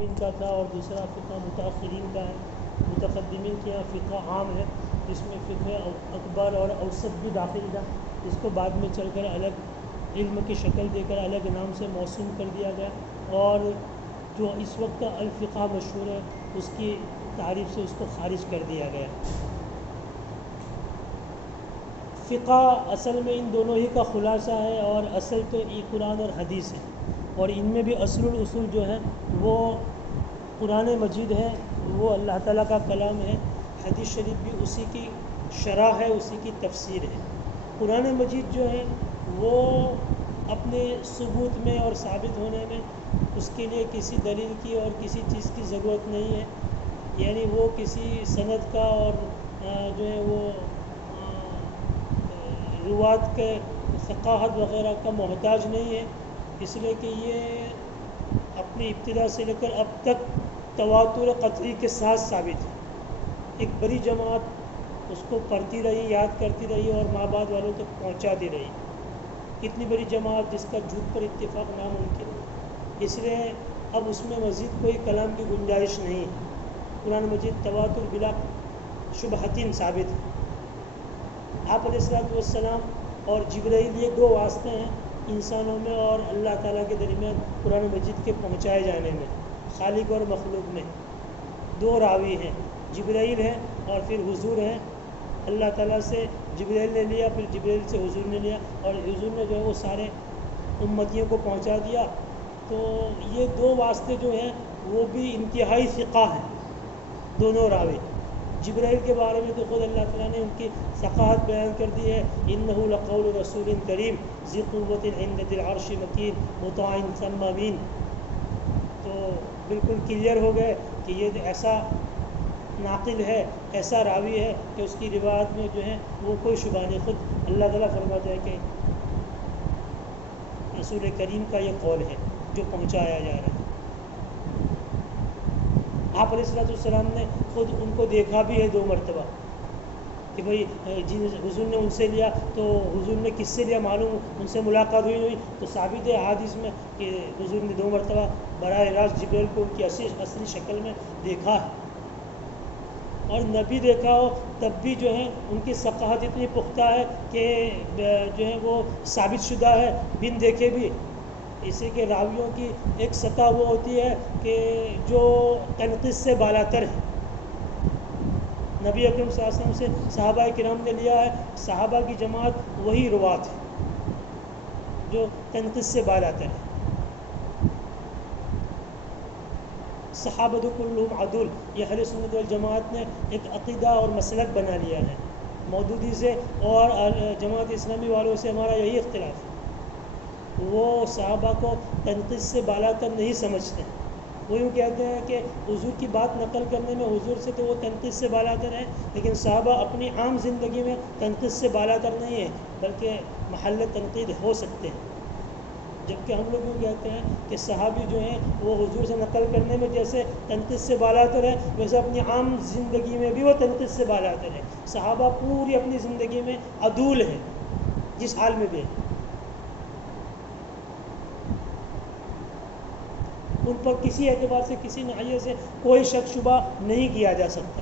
متقدمین کا تھا اور دوسرا فقہ متأخرین کا ہے۔ متقدمین کے یہاں فقہ عام ہے جس میں فقہ اکبر اور اوسط بھی داخل تھا، اس کو بعد میں چل کر الگ علم کی شکل دے کر الگ نام سے موسوم کر دیا گیا، اور جو اس وقت الفقہ مشہور ہے اس کی تعریف سے اس کو خارج کر دیا گیا۔ فقہ اصل میں ان دونوں ہی کا خلاصہ ہے، اور اصل تو یہ قرآن اور حدیث ہے، اور ان میں بھی اصل الاصول جو ہے وہ قرآن مجید ہے، وہ اللہ تعالیٰ کا کلام ہے، حدیث شریف بھی اسی کی شرح ہے، اسی کی تفسیر ہے۔ قرآن مجید جو ہے وہ اپنے ثبوت میں اور ثابت ہونے میں اس کے لیے کسی دلیل کی اور کسی چیز کی ضرورت نہیں ہے، یعنی وہ کسی سند کا اور جو ہے وہ روات کے ثقافت وغیرہ کا محتاج نہیں ہے، اس لیے کہ یہ اپنی ابتدا سے لے کر اب تک تواتر قطعی کے ساتھ ثابت ہے۔ ایک بڑی جماعت اس کو پڑھتی رہی، یاد کرتی رہی اور ماں بعد والوں تک پہنچاتی رہی۔ اتنی بڑی جماعت جس کا جھوٹ پر اتفاق ناممکن ہے، اس لیے اب اس میں مزید کوئی کلام کی گنجائش نہیں ہے۔ قرآن مجید تواتر بلا شبہتین ثابت ہے۔ آپ علیہ الصلوۃ والسلام اور جبرائیل یہ دو واسطے ہیں انسانوں میں اور اللہ تعالیٰ کے درمیان قرآن مجید کے پہنچائے جانے میں، خالق اور مخلوق میں دو راوی ہیں، جبرائیل ہے اور پھر حضور ہے۔ اللہ تعالیٰ سے جبرائیل نے لیا، پھر جبرائیل سے حضور نے لیا، اور حضور نے جو ہے وہ سارے امتیوں کو پہنچا دیا۔ تو یہ دو واسطے جو ہیں وہ بھی انتہائی ثقہ ہیں، دونوں راوی۔ جبرائیل کے بارے میں تو خود اللہ تعالیٰ نے ان کی ثقافت بیان کر دی ہے، انہ لقول رسول کریم ذی قوۃ عند ذی العرش مکین مطاع ثم امین۔ تو بالکل کلیئر ہو گئے کہ یہ ایسا ناقل ہے، ایسا راوی ہے کہ اس کی روایت میں جو ہے وہ کوئی شبہ نہیں۔ خود اللہ تعالیٰ فرماتا ہے کہ رسول کریم کا یہ قول ہے جو پہنچایا جا رہا ہے۔ آپ علیہ الصلوۃ والسلام نے خود ان کو دیکھا بھی ہے 2 مرتبہ کہ بھئی جن حضور نے ان سے لیا تو حضور نے کس سے لیا معلوم، ان سے ملاقات ہوئی تو ثابت ہے حدیث میں کہ حضور نے 2 مرتبہ براہ راست جبرائیل کو ان کی اصلی شکل میں دیکھا ہے، اور نبی دیکھا ہو تب بھی جو ہے ان کی ثقافت اتنی پختہ ہے کہ جو ہے وہ ثابت شدہ ہے بن دیکھے بھی۔ اسے کہ راویوں کی ایک سطح وہ ہوتی ہے کہ جو تنقیص سے بالاتر ہے۔ نبی اکرم صلی اللہ علیہ وسلم سے صحابہ کرام نے لیا ہے، صحابہ کی جماعت وہی روات ہے جو تنقیص سے بالاتر ہے۔ صحابہ کلہم عدول، یہ اہل سنت والجماعت نے ایک عقیدہ اور مسلک بنا لیا ہے۔ مودودی سے اور جماعت اسلامی والوں سے ہمارا یہی اختلاف ہے، وہ صحابہ کو تنقیص سے بالاتر نہیں سمجھتے، وہ یوں کہتے ہیں کہ حضور کی بات نقل کرنے میں حضور سے تو وہ تنقیص سے بالاتر ہے، لیکن صحابہ اپنی عام زندگی میں تنقیص سے بالاتر نہیں ہے بلکہ محل تنقید ہو سکتے ہیں۔ جبکہ ہم لوگ یوں کہتے ہیں کہ صحابی جو ہیں وہ حضور سے نقل کرنے میں جیسے تنقیص سے بالاتر ہے، ویسے اپنی عام زندگی میں بھی وہ تنقیص سے بالاتر ہے۔ صحابہ پوری اپنی زندگی میں عدول ہیں، جس حال میں بھی ہیں، ان پر کسی اعتبار سے کسی ناحیے سے کوئی شک شبہ نہیں کیا جا سکتا۔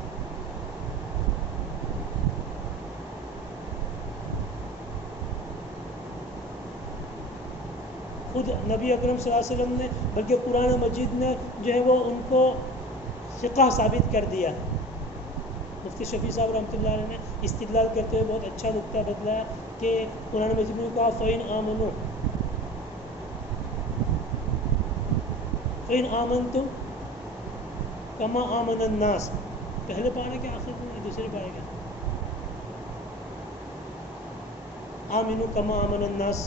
خود نبی اکرم صلی اللہ علیہ وسلم نے بلکہ قرآن مجید نے جو ہے وہ ان کو ثقہ ثابت کر دیا۔ مفتی شفیع صاحب رحمۃ اللہ علیہ نے استدلال کرتے ہوئے بہت اچھا نکتہ بدلا کہ قرآن مجید میں کہا فَإِنْ آمنتم کما آمن الناس، پہلے پارے کے آخر میں، دوسرے پارے کے آمنو کما آمن الناس،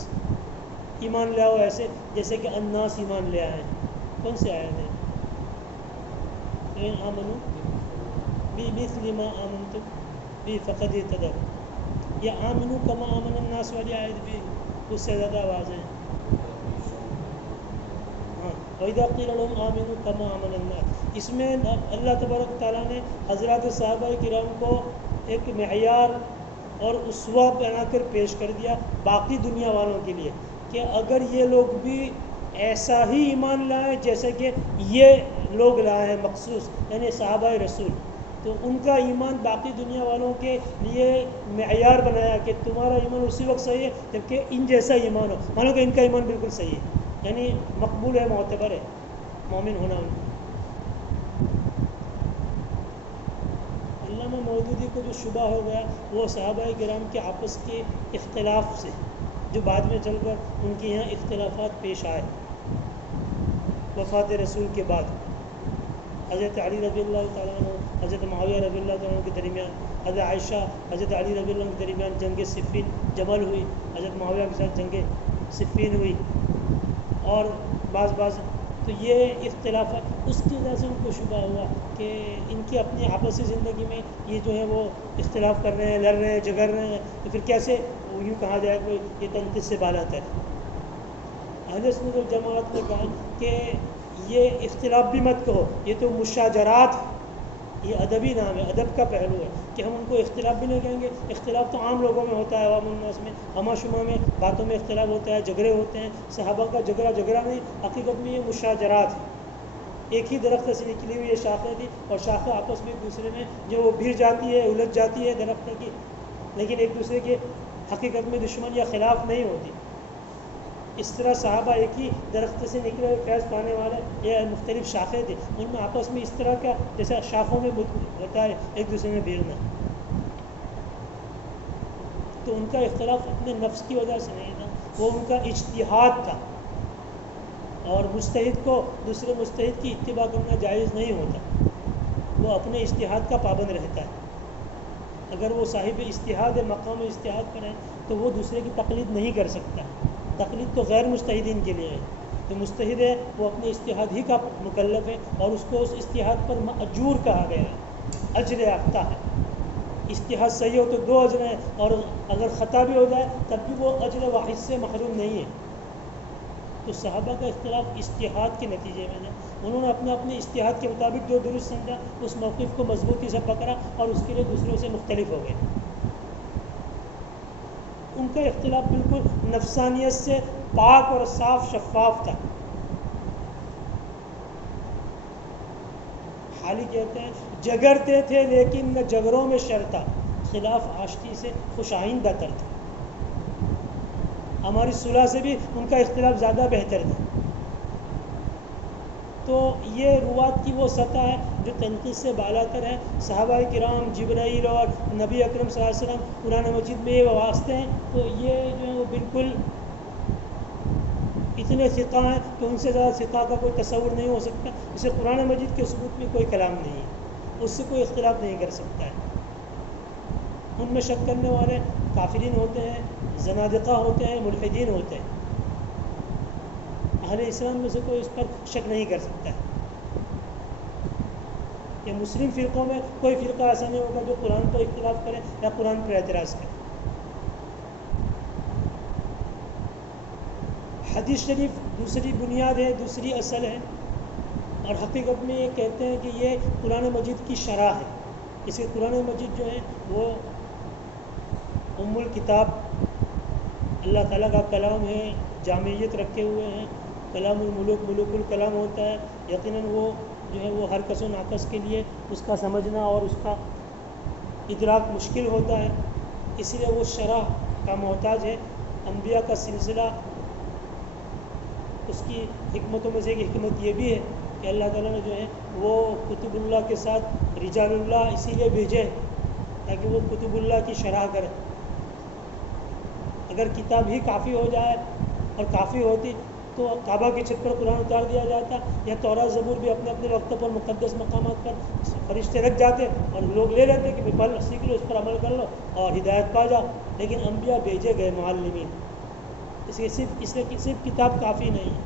ایمان لے آؤ ایسے جیسے کہ الناس ایمان لے آئے ہیں۔ کون سے آیت ہے؟ فَإِنْ آمنوا بِمِثْلِ مَا آمَنْتُمْ بِهِ فَقَدِ اهْتَدَوْا، یہ آمنو کما آمن الناس والی آیت بھی اس سے زیادہ واضح ہے۔ وَإِذَا قِيلَ لَهُمْ آمِنُوا كَمَا آمَنَ النَّاسُ، اس میں اللہ تبارک تعالیٰ نے حضرات صحابہ کرام کو ایک معیار اور اسوہ بنا کر پیش کر دیا باقی دنیا والوں کے لیے کہ اگر یہ لوگ بھی ایسا ہی ایمان لائیں جیسے کہ یہ لوگ لائے ہیں مخصوص، یعنی صحابہ رسول. تو ان کا ایمان باقی دنیا والوں کے لیے معیار بنایا کہ تمہارا ایمان اسی وقت صحیح ہے جبکہ ان جیسا ایمان ہو. مانو کہ ان کا ایمان بالکل صحیح ہے، یعنی مقبول ہے، معتبر ہے مومن ہونا ان کو. علامہ مودودی کو جو شبہ ہو گیا وہ صحابہ کرام کے آپس کے اختلاف سے، جو بعد میں چل کر ان کے یہاں اختلافات پیش آئے وفات رسول کے بعد. حضرت علی رضی اللہ تعالیٰ عنہ، حضرت معاویہ رضی اللہ تعالیٰ عنہ کے درمیان، حضرت عائشہ حضرت علی رضی اللہ عنہ کے درمیان جنگ صفین جمل ہوئی، حضرت معاویہ کے ساتھ جنگ صفین ہوئی، اور بعض تو یہ اختلافات اس کی وجہ سے ان کو شبہ ہوا کہ ان کی اپنی آپسی زندگی میں یہ جو ہے وہ اختلاف کر رہے ہیں، لڑ رہے ہیں، جھگڑ رہے ہیں، تو پھر کیسے یوں کہا جائے کہ یہ تنقید سے بالا تر. اہل سنت والجماعت نے کہا کہ یہ اختلاف بھی مت کہو، یہ تو مشاجرات، یہ ادبی نام ہے، ادب کا پہلو ہے کہ ہم ان کو اختلاف بھی نہیں کہیں گے. اختلاف تو عام لوگوں میں ہوتا ہے، عوام الناس میں ہمہ شمہ میں باتوں میں اختلاف ہوتا ہے، جھگڑے ہوتے ہیں. صحابہ کا جھگڑا نہیں، حقیقت میں یہ مشاجرات ہے. ایک ہی درخت سے نکلی ہوئی یہ شاخیں تھی، اور شاخیں آپس میں ایک دوسرے میں جو وہ بھر جاتی ہے، الجھ جاتی ہے درخت کی، لیکن ایک دوسرے کے حقیقت میں دشمن یا خلاف نہیں ہوتی. اس طرح صحابہ ایک ہی درخت سے نکلے ہوئے فیض پانے والے، یہ مختلف شاخیں تھیں، ان میں آپس میں اس طرح کا جیسے شاخوں میں ہوتا ہے ایک دوسرے میں بھیڑنا. تو ان کا اختلاف اپنے نفس کی وجہ سے نہیں تھا، وہ ان کا اجتہاد تھا، اور مجتہد کو دوسرے مجتہد کی اتباع کرنا جائز نہیں ہوتا، وہ اپنے اجتہاد کا پابند رہتا ہے. اگر وہ صاحب اجتہاد ہے، مقام اجتہاد پر ہے، تو وہ دوسرے کی تقلید نہیں کر سکتا. تقلید تو غیر مجتہدین کے لیے ہے. جو مجتہد ہے وہ اپنے اجتہاد ہی کا مکلف ہے، اور اس کو اس اجتہاد پر مأجور کہا گیا ہے، اجر یافتہ ہے. اجتہاد صحیح ہو تو 2 اجر ہیں، اور اگر خطا بھی ہو جائے تب بھی وہ اجر واحد سے محروم نہیں ہے. تو صحابہ کا اختلاف اجتہاد کے نتیجے میں ہے. انہوں نے اپنے اجتہاد کے مطابق جو درست سمجھا اس موقف کو مضبوطی سے پکڑا، اور اس کے لیے دوسروں سے مختلف ہو گئے. ان کا اختلاف بالکل نفسانیت سے پاک اور صاف شفاف تھا. حالی کہتے ہیں جگرتے تھے لیکن نہ جگروں میں شر تھا، خلاف آشتی سے خوش آئندہ تر تھا. ہماری صلح سے بھی ان کا اختلاف زیادہ بہتر تھا. تو یہ روات کی وہ سطح ہے جو تنقید سے بالا تر ہے. صحابہ کرام، جبرائیل اور نبی اکرم صلی اللہ علیہ وسلم قرآن مجید میں یہ واسطے ہیں، تو یہ جو ہے وہ بالکل اتنے ثقہ ہیں کہ ان سے زیادہ ثقہ کا کوئی تصور نہیں ہو سکتا. اسے قرآن مجید کے ثبوت میں کوئی کلام نہیں ہے، اس سے کوئی اختلاف نہیں کر سکتا ہے. ان میں شک کرنے والے کافرین ہوتے ہیں، زنادقہ ہوتے ہیں، ملحدین ہوتے ہیں. اہل اسلام میں سے کوئی اس پر شک نہیں کر سکتا ہے. کہ مسلم فرقوں میں کوئی فرقہ ایسا نہیں ہوگا جو قرآن پر اختلاف کرے یا قرآن پر اعتراض کرے. حدیث شریف دوسری بنیاد ہے، دوسری اصل ہے، اور حقیقت میں یہ کہتے ہیں کہ یہ قرآن مجید کی شرح ہے. اس کے قرآن مجید جو ہے وہ ام الکتاب اللہ تعالیٰ کا کلام ہے، جامعیت رکھے ہوئے ہیں. کلام الملوک ملوک الکلام ہوتا ہے. یقیناً وہ جو ہے وہ ہر کس و ناقص کے لیے اس کا سمجھنا اور اس کا ادراک مشکل ہوتا ہے، اس لیے وہ شرح کا محتاج ہے. انبیاء کا سلسلہ، اس کی حکمتوں میں سے ایک حکمت یہ بھی ہے کہ اللہ تعالیٰ نے جو ہے وہ کتب اللہ کے ساتھ رجال اللہ اسی لیے بھیجے تاکہ وہ کتب اللہ کی شرح کرے. اگر کتاب ہی کافی ہو جائے اور کافی ہوتی تو کعبہ کی چھت پر قرآن اتار دیا جاتا، یا تورات زبور بھی اپنے اپنے وقت پر مقدس مقامات پر فرشتے رکھ جاتے اور لوگ لے لیتے کہ پڑھ سیکھ لو، اس پر عمل کر لو اور ہدایت پا جاؤ. لیکن انبیاء بھیجے گئے معلمین، اس لیے صرف کتاب کافی نہیں ہے،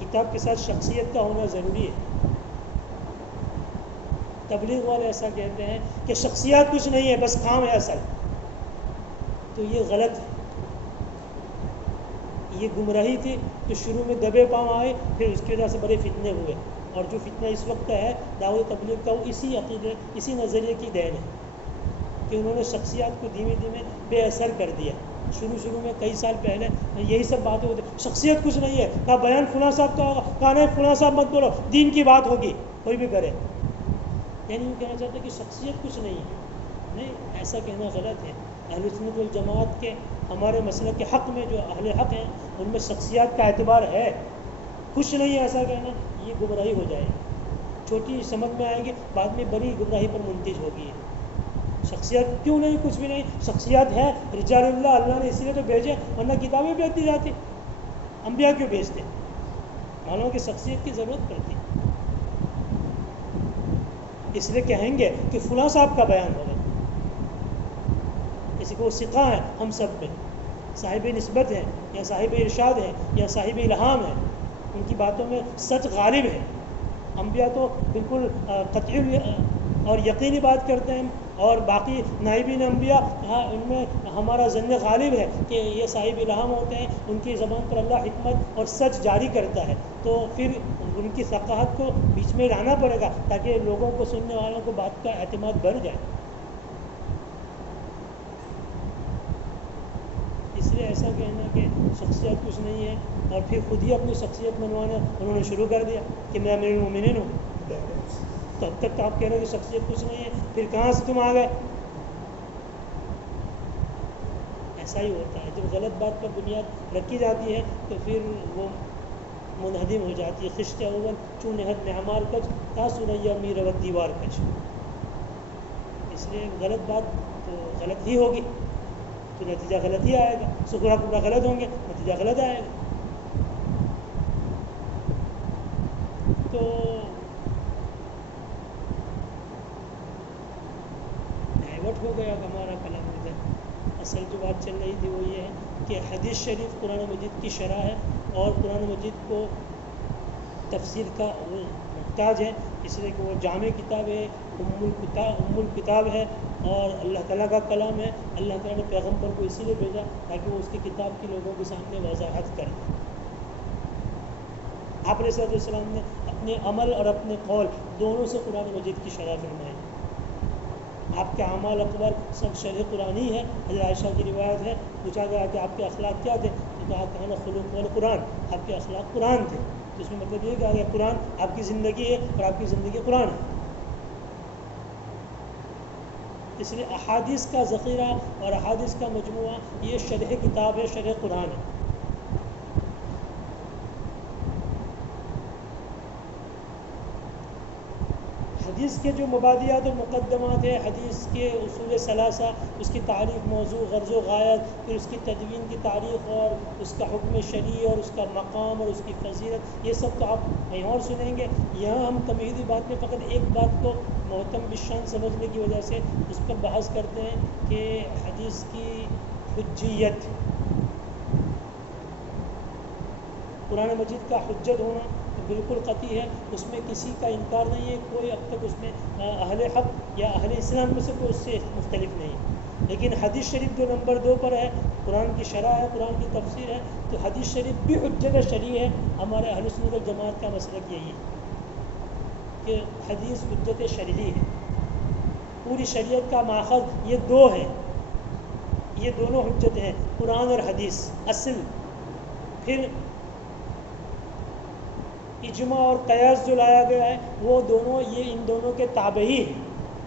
کتاب کے ساتھ شخصیت کا ہونا ضروری ہے. تبلیغ والے ایسا کہتے ہیں کہ شخصیات کچھ نہیں ہے، بس کام ہے اصل. تو یہ غلط ہے، یہ گمراہی تھی جو شروع میں دبے پاؤں آئے، پھر اس کی وجہ سے بڑے فتنے ہوئے. اور جو فتنہ اس وقت ہے دعوت تبلیغ کا، وہ اسی عقیدے، اسی نظریے کی دین ہے کہ انہوں نے شخصیات کو دھیمے دھیمے بے اثر کر دیا. شروع میں کئی سال پہلے یہی سب باتیں ہوتی، شخصیت کچھ نہیں ہے، کہا بیان فلاں صاحب کا ہوگا، کہا نہیں فلاں صاحب مت بولو، دین کی بات ہوگی کوئی بھی کرے. یعنی وہ کہنا چاہتے ہیں کہ شخصیت کچھ نہیں ہے. نہیں، ایسا کہنا غلط ہے. اہل سنت والجماعت کے ہمارے مسلک کے حق میں جو اہل حق ہیں ان میں شخصیات کا اعتبار ہے. کچھ نہیں ہے ایسا کہنا، یہ گمراہی ہو جائے گی، چھوٹی سمجھ میں آئے گی، بعد میں بڑی گمراہی پر منتج ہوگی. شخصیت کیوں نہیں، کچھ بھی نہیں، شخصیات ہے رجال اللہ نے اسی لیے تو بھیجے، ورنہ کتابیں بھیج دی جاتی، انبیاء کیوں بھیجتے؟ معلوم کہ شخصیت کی ضرورت پڑتی، اس لیے کہیں گے کہ فلاں صاحب کا بیان ہوگا، کسی کو ثقہ ہے ہم سب میں، صاحب نسبت ہے یا صاحب ارشاد ہے یا صاحب الہام ہے، ان کی باتوں میں سچ غالب ہے. انبیاء تو بالکل قطعی اور یقینی بات کرتے ہیں، اور باقی نائبین انبیاء ان میں ہمارا ظن غالب ہے کہ یہ صاحب الہام ہوتے ہیں، ان کی زبان پر اللہ حکمت اور سچ جاری کرتا ہے. تو پھر ان کی ثقافت کو بیچ میں لانا پڑے گا تاکہ لوگوں کو، سننے والوں کو بات کا اعتماد بڑھ جائے. اس لیے ایسا کہنا کہ شخصیت کچھ نہیں ہے، اور پھر خود ہی اپنی شخصیت منوانا انہوں نے شروع کر دیا کہ میں امیر المومنین ہوں. تو اب تک تو آپ کہہ رہے ہو کہ شخصیت کچھ نہیں ہے، پھر کہاں سے تم آ گئے؟ ایسا ہی ہوتا ہے، جب غلط بات پر بنیاد رکھی جاتی ہے تو پھر وہ منہدم ہو جاتی ہے. خشت اول چون نہد معمار کچ تا سنیا میر و دیوار کچ. اس لیے غلط بات تو غلط ہی ہوگی تو نتیجہ غلط ہی آئے گا، سکرا کبرا غلط ہوں گے نتیجہ غلط آئے گا. تو ڈائیورٹ ہو گیا ہمارا کلام ادھر. اصل جو بات چل رہی تھی وہ یہ ہے کہ حدیث شریف قرآن مجید کی شرح ہے، اور قرآن مجید کو تفسیر کا وہ محتاج ہے، اس لیے کہ وہ جامع کتاب ہے، ام الکتاب ہے، اور اللہ تعالیٰ کا کلام ہے. اللہ تعالیٰ نے پیغمبر کو اسی لیے بھیجا تاکہ وہ اس کی کتاب کی لوگوں کے سامنے وضاحت کرے. آپ علیہ الصلوۃ والسلام نے اپنے عمل اور اپنے قول دونوں سے قرآن مجید کی شرح فرمائی. آپ کے اعمال اقوال سب شرح قرآنی ہے. حضرت عائشہ کی روایت ہے، پوچھا گیا کہ آپ کے اخلاق کیا تھے، تو کہا کان خلق والقرآن، آپ کے اخلاق قرآن تھے. تو اس میں مطلب یہ کہا کہ قرآن آپ کی زندگی ہے اور آپ کی زندگی قرآن ہے. اس لیے احادیث کا ذخیرہ اور احادیث کا مجموعہ یہ شرح کتاب ہے، شرح قرآن ہے. حدیث کے جو مبادیات و مقدمات ہیں، حدیث کے اصول ثلاثہ، اس کی تعریف، موضوع، غرض و غایت، پھر اس کی تدوین کی تاریخ اور اس کا حکم شرعی اور اس کا مقام اور اس کی فضیلت، یہ سب تو آپ کہیں اور سنیں گے. یہاں ہم تمہیدی بات میں فقط ایک بات کو محتم بالشان سمجھنے کی وجہ سے اس پر بحث کرتے ہیں کہ حدیث کی حجیت، قرآن مجید کا حجت ہونا بالکل قطعی ہے، اس میں کسی کا انکار نہیں ہے. کوئی اب تک اس میں اہل حق یا اہل اسلام میں سے کوئی اس سے مختلف نہیں ہے. لیکن حدیث شریف جو نمبر 2 پر ہے، قرآن کی شرح ہے، قرآن کی تفسیر ہے، تو حدیث شریف بھی حجت شرعی ہے. ہمارے اہل سنت والجماعت کا مسلک یہی ہے کہ حدیث حجت شرعی ہے. پوری شریعت کا ماخذ یہ دو ہے، یہ دونوں حجت ہیں، قرآن اور حدیث اصل. پھر اجماع اور قیاس جو لایا گیا ہے وہ دونوں، یہ ان دونوں کے تابعی ہیں.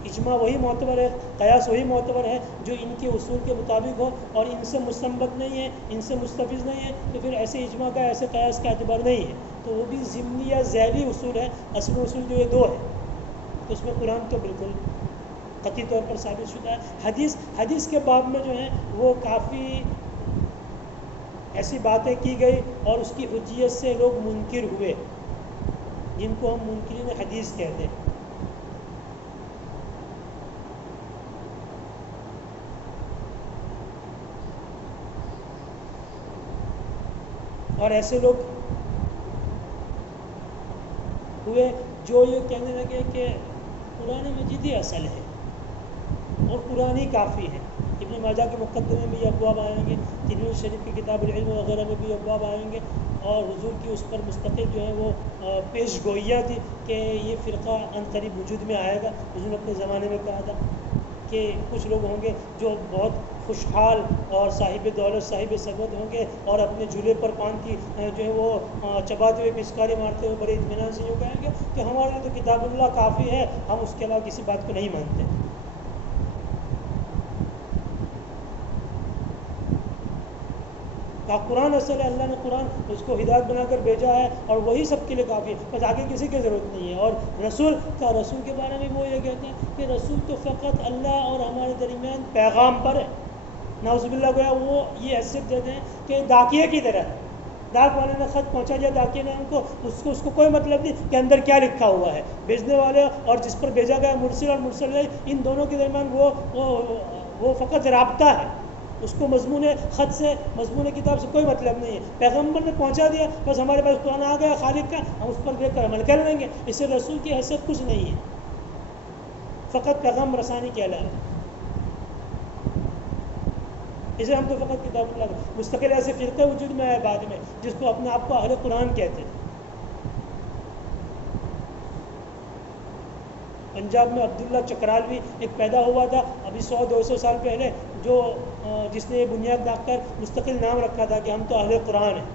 اجماع وہی معتبر ہے، قیاس وہی معتبر ہے جو ان کے اصول کے مطابق ہو اور ان سے مستنبط نہیں ہے، ان سے مستفیض نہیں ہے، تو پھر ایسے اجماع کا، ایسے قیاس کا اعتبار نہیں ہے. تو وہ بھی ضمنی یا ذیلی اصول ہے. اصل اصول جو یہ دو ہے، تو اس میں قرآن تو بالکل قطعی طور پر ثابت شدہ ہے. حدیث کے باب میں جو ہیں وہ کافی ایسی باتیں کی گئی اور اس کی حجیت سے لوگ منکر ہوئے، جن کو ہم منکرین حدیث کہتے ہیں. اور ایسے لوگ ہوئے جو یہ کہنے لگے کہ قرآن مجید ہی اصل ہے اور قرآن ہی کافی ہے. ابن ماجہ کے مقدمے میں یہ ابواب آئیں گے، ترمذی شریف کی کتاب العلم وغیرہ میں بھی ابواب آئیں گے، اور حضور کی اس پر مستقل جو ہے وہ پیش گوئیاں تھی کہ یہ فرقہ عنقریب وجود میں آئے گا. حضور نے اپنے زمانے میں کہا تھا کہ کچھ لوگ ہوں گے جو بہت خوشحال اور صاحب دولت صاحب ثروت ہوں گے اور اپنے جھولے پر پان کی جو ہے وہ چباتے ہوئے پسکاری مارتے ہوئے بڑے اطمینان سے یوں کہیں گے کہ ہمارے لیے تو کتاب اللہ کافی ہے، ہم اس کے علاوہ کسی بات کو نہیں مانتے۔ قرآن اصل ہے، اللہ نے قرآن اس کو ہدایت بنا کر بھیجا ہے اور وہی سب کے لیے کافی ہے، بس آگے کسی کی ضرورت نہیں ہے۔ اور رسول کے بارے میں وہ یہ کہتے ہیں کہ رسول تو فقط اللہ اور ہمارے درمیان پیغام پر ہے۔ نعوذ باللہ گویا وہ یہ حیثیت دیتے ہیں کہ ڈاکیے کی طرح، ڈاک والے نے خط پہنچا دیا ڈاکیے نے ان کو، اس کو کوئی مطلب نہیں کہ اندر کیا لکھا ہوا ہے۔ بھیجنے والے اور جس پر بھیجا گیا مرسل اور مرسل ان دونوں کے درمیان وہ فقط رابطہ ہے، اس کو مضمون خط سے مضمون کتاب سے کوئی مطلب نہیں ہے۔ پیغمبر نے پہنچا دیا، بس ہمارے پاس قرآن آ گیا خالق کا، ہم اس پر دیکھ کر عمل کر لیں گے، اس سے رسول کی حیثیت کچھ نہیں ہے، فقط پیغام رسانی کے علاوہ۔ اسے ہم تو فقط کتاب اللہ مستقل ایسے فرقے وجود میں آئے بعد میں جس کو اپنے آپ کو اہل قرآن کہتے ہیں۔ پنجاب میں عبداللہ چکرالوی ایک پیدا ہوا تھا ابھی 100-200 سال پہلے، جس نے یہ بنیاد رکھ کر مستقل نام رکھا تھا کہ ہم تو اہل قرآن ہیں،